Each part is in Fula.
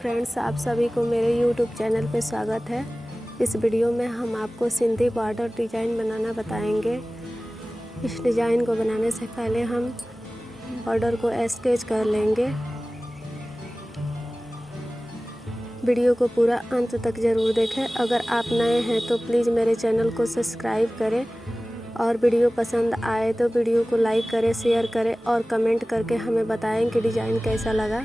फ्रेंड्स, आप सभी को मेरे YouTube चैनल पे स्वागत है। इस वीडियो में हम आपको सिंधी बॉर्डर डिज़ाइन बनाना बताएंगे। इस डिज़ाइन को बनाने से पहले हम बॉर्डर को स्केच कर लेंगे। वीडियो को पूरा अंत तक ज़रूर देखें। अगर आप नए हैं तो प्लीज़ मेरे चैनल को सब्सक्राइब करें और वीडियो पसंद आए तो वीडियो को लाइक करें, शेयर करें और कमेंट करके हमें बताएं कि डिज़ाइन कैसा लगा।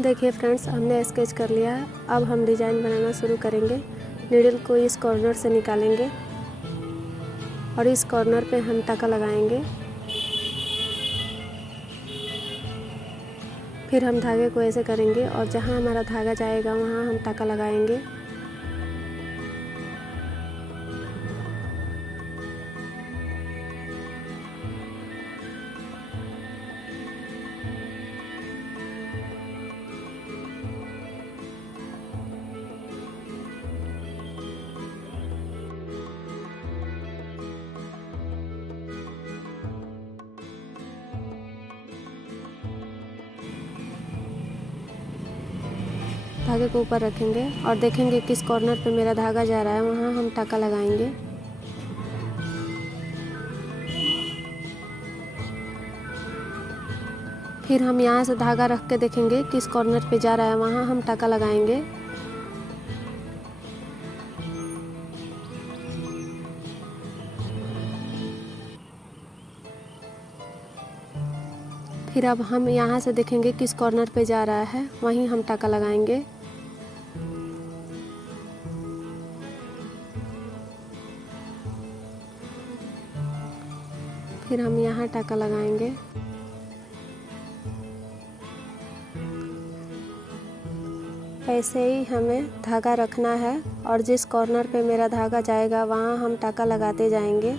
देखिए फ्रेंड्स, हमने स्केच कर लिया है। अब हम डिज़ाइन बनाना शुरू करेंगे। नीडल को इस कॉर्नर से निकालेंगे और इस कॉर्नर पे हम टाका लगाएंगे। फिर हम धागे को ऐसे करेंगे और जहाँ हमारा धागा जाएगा वहाँ हम टाका लगाएंगे। धागे को ऊपर रखेंगे और देखेंगे किस कॉर्नर पे मेरा धागा जा रहा है, वहाँ हम टाका लगाएंगे। फिर हम यहाँ से धागा रख के देखेंगे किस कॉर्नर पे जा रहा है, वहाँ हम टाका लगाएंगे। फिर अब हम यहाँ से देखेंगे किस कॉर्नर पे जा रहा है, वहीं हम टाका लगाएंगे। फिर हम यहाँ टाका लगाएंगे। ऐसे ही हमें धागा रखना है और जिस कॉर्नर पे मेरा धागा जाएगा वहाँ हम टाका लगाते जाएंगे।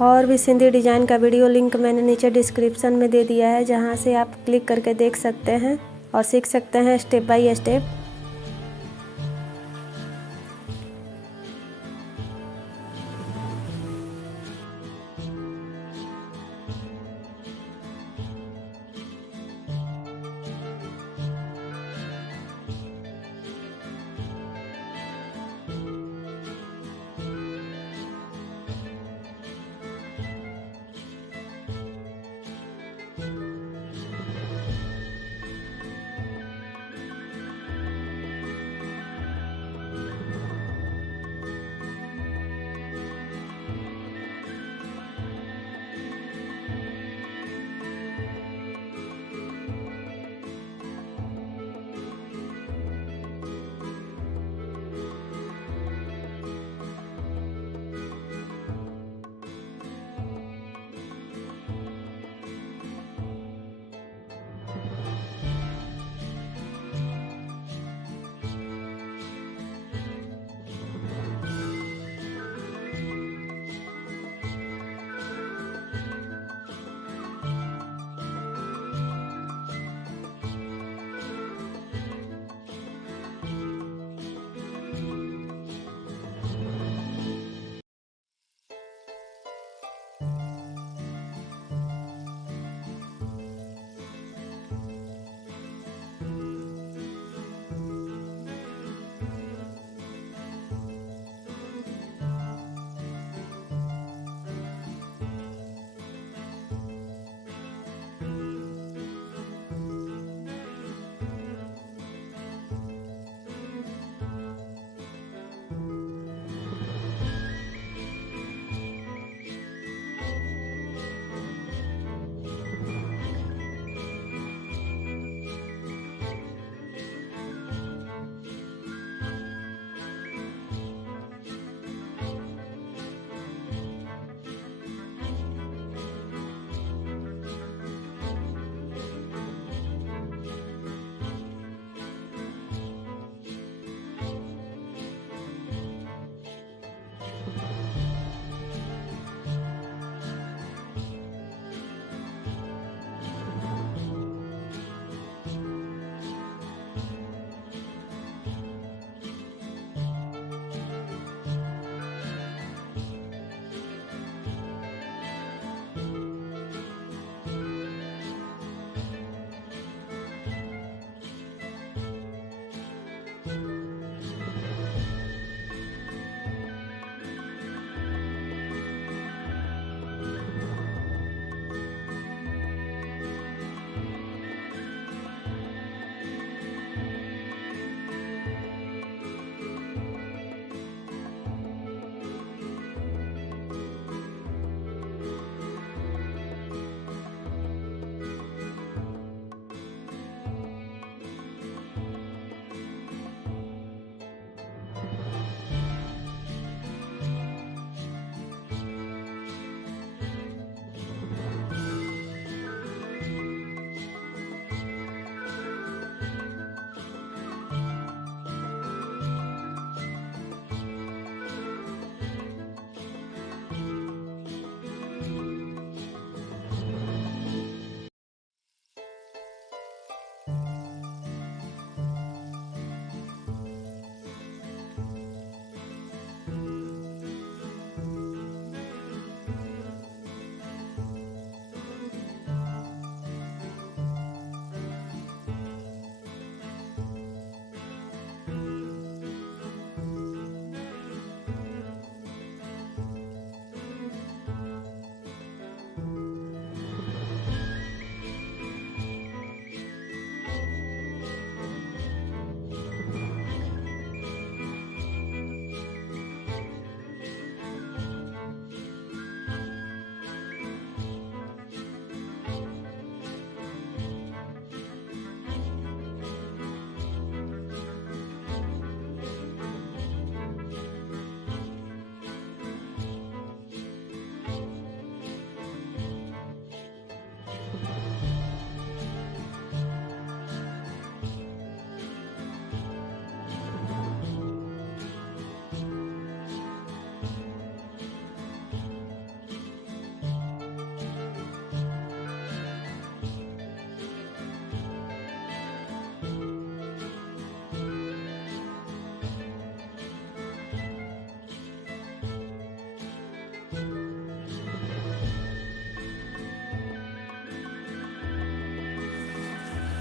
और भी सिंधी डिज़ाइन का वीडियो लिंक मैंने नीचे डिस्क्रिप्शन में दे दिया है, जहां से आप क्लिक करके देख सकते हैं और सीख सकते हैं स्टेप बाय स्टेप।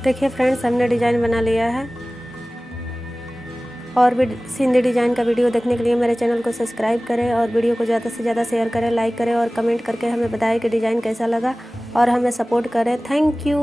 देखिए फ्रेंड्स, हमने डिज़ाइन बना लिया है। और भी सिंधी डिज़ाइन का वीडियो देखने के लिए मेरे चैनल को सब्सक्राइब करें और वीडियो को ज़्यादा से ज़्यादा शेयर करें, लाइक करें और कमेंट करके हमें बताएं कि डिज़ाइन कैसा लगा और हमें सपोर्ट करें। Thank you.